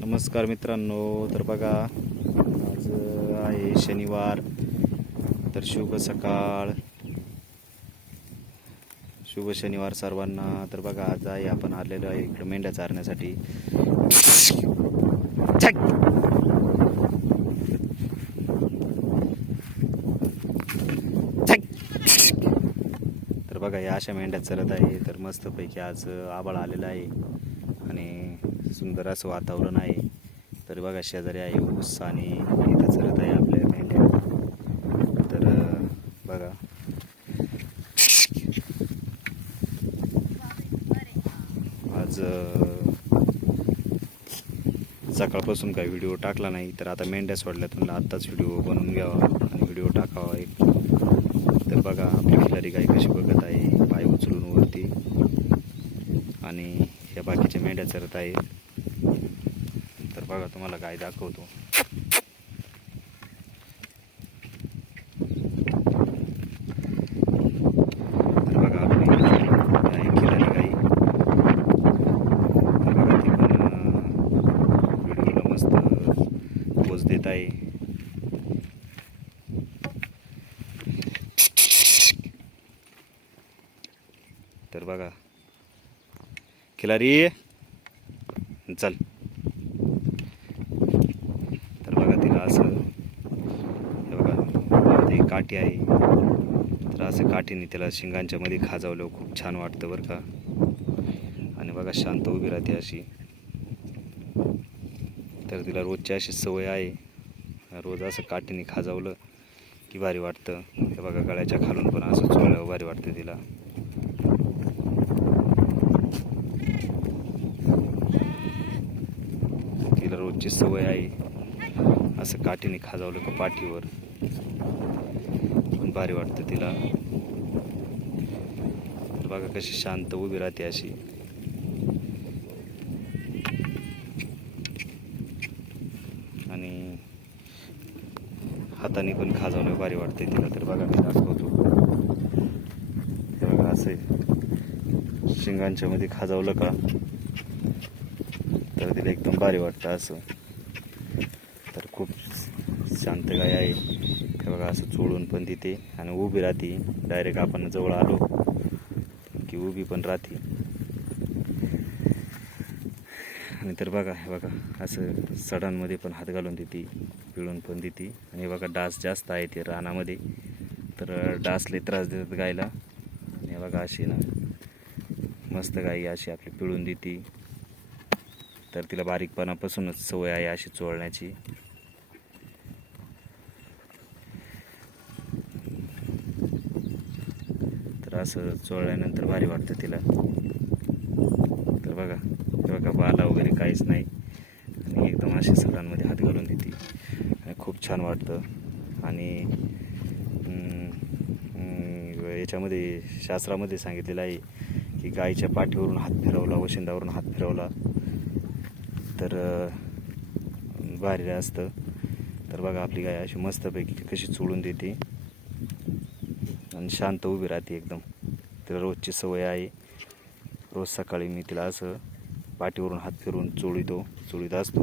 नमस्कार मित्रांनो तर बघा आज आहे शनिवार तर शुभ सकाळ. शुभ शनिवार सर्वांना. तर बघा आज आहे आपण आलेलो आहे इकडे मेंढ्या चारण्यासाठी. तर बघा या अशा मेंढ्या चरत आहे. तर मस्तपैकी आज आबाळ आलेलं आहे. आणि सुंदर असं वातावरण आहे. तर बघा शेजारी आहे ऊस आणि इथं चरत आहे आपल्या मेंढ्या. तर बघा. आज सकाळपासून काही व्हिडिओ टाकला नाही तर आता मेंढ्या सोडल्या म्हणलं आत्ताच व्हिडिओ बनवून घ्यावा आणि व्हिडिओ टाकावा एक. तर बघा आपली खिलारी गाय कशी बघत आहे पाय उचलून वरती. आणि ह्या बाकीच्या मेंढ्या चरत आहे तर बघा तुम्हाला काय दाखवतो. तर बघा आपली गाय तर बघा ती पण व्हिडिओला मस्त पोच देत आहे. तर बघा. खिलारी चल तर बघा तिला असं हे बघा ते काठी आहे. तर असं काठीने त्याला शिंगांच्या मध्ये खाजावलं. खूप छान वाटतं बरं का. आणि बघा शांत उभी राहते अशी. तर तिला रोजची अशी सवय आहे. रोज असं काठीने खाजावलं की भारी वाटतं. हे बघा गळ्याच्या खालून पण असं चोळल्यावर भारी वाटतं तिला. तिला रोजची सवय आहे. असं काठीने खाजावलं का पाठीवर. पण भारी वाटतं तिला. तर बघा कशी शांत उभी राहते अशी. आणि हाताने पण खाजवणं भारी वाटते तिला तर. बघा मी दाखवतो बघा असे शिंगांच्या मध्ये खाजवलं का? तर तिला एकदम भारी वाटतं असं. तर खूप शांत गाय आहे. हे बघा असं चोळून पण देते आणि उभी राहते. डायरेक्ट आपण जवळ आलो की उभी पण राहते. आणि तर बघा हे बघा असं सडांमध्ये पण हात घालून देते पिळून पण देते. आणि बघा डास जास्त आहे ते रानामध्ये. तर डासले त्रास देतात गायला. आणि बघा अशी ना मस्त गाई अशी आपली पिळून देते. तर तिला बारीकपणापासूनच सवय आहे अशी चोळण्याची तर असं चोळल्यानंतर भारी वाटतं तिला. तर बघा तर बघा बाला वगैरे काहीच नाही. आणि एकदम अशी सगळ्यांमध्ये हात घालून देते. खूप छान वाटतं. आणि याच्यामध्ये शास्त्रामध्ये सांगितलेलं आहे की गायीच्या पाठीवरून हात फिरवला वशिंदावरून हात फिरवला. तर भारी असतं. तर बघा आपली गाय अशी मस्तपैकी कशी चोळून देते. आणि शांत उभी राहते एकदम. तिला रोजची सवय आहे. रोज सकाळी मी तिला असं पाठीवरून हात फिरून चोळीतो चोळीत असतो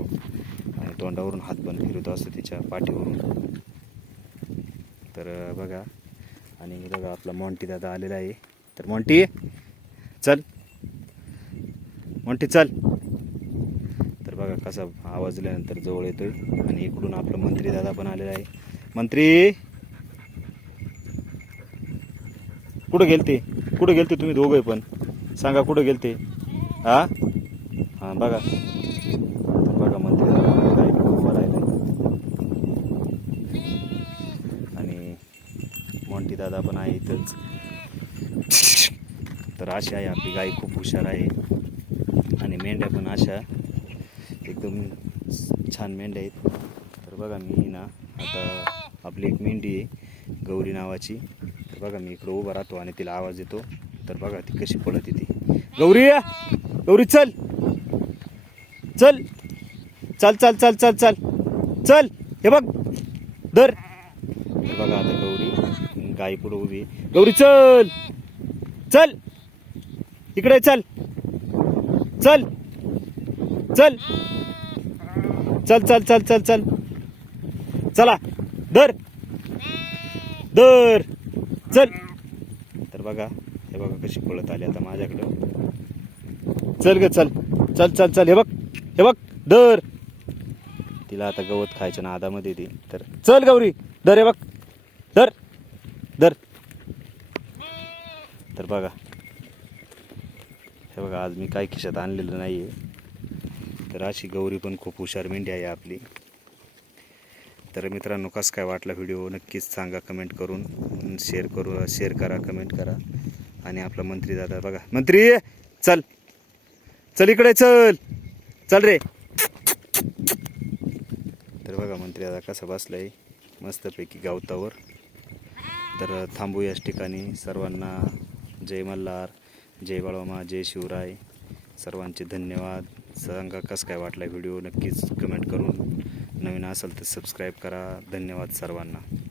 आणि तोंडावरून हात पण फिरवतो असतो तिच्या पाठीवरून. तर बघा. आणि बघा आपला मॉन्टी दादा आलेला आहे. तर मॉन्टी चल. मॉन्टी चल. तर बघा कसा आवाज दिल्यानंतर जवळ येतोय. आणि इकडून आपला मंत्री दादा पण आलेला आहे. मंत्री! कुठं गेलते? कुठं गेलते तुम्ही दोघे पण? सांगा कुठं गेलते? हा? हा बघा. तर बघा म्हणते काय राहिले आणि मोंटी दादा पण आहे इथंच. तर अशी आहे आपली गाय खूप हुशार आहे. आणि मेंढ्या पण अशा. एकदम छान मेंढ्या आहेत. तर बघा मी ना आता आपली एक मेंढी आहे गौरी नावाची. तर बघा मी इकडं उभा राहतो आणि तिला आवाज येतो. तर बघा ती कशी पळत येते गौरी या! गौरी चल! चल! चल चल चल चल चल! चल! हे बघ! दर बघा आता गौरी गाय पुढे उभी आहे. गौरी चल! चल! इकडे चल! चल! चल! चल चल चल चल चल! चला! दर. दर. चल. तर बघा हे बघा कशी पळत आली आता माझ्याकडं. चल ग चल. चल चल चल. हे बघ हे बघ. दर. तिला आता गवत खायच्या नादामध्ये ती तर चल गौरी. दर हे बघ. दर. दर. तर बघा. हे बघा आज मी काय खिशात आणलेलं नाही आहे तर अशी गौरी पण खूप हुशार मेंढी आहे आपली. तर मित्रांनो कसं काय वाटला व्हिडिओ? नक्कीच सांगा कमेंट करून. शेअर करू शेअर करा कमेंट करा. आणि आपला मंत्री दादा बघा. मंत्री चल. चल इकडे चल. चल रे. तर बघा मंत्री दादा कसं आहे मस्तपैकी गावतावर. तर थांबू याच ठिकाणी. सर्वांना जय मल्हार जय बाळोमा जय शिवराय. सर्वांचे धन्यवाद. सांगा कसं काय वाटला व्हिडिओ? नक्कीच कमेंट करून. नवीन असेल तर सबस्क्राईब करा. धन्यवाद सर्वांना.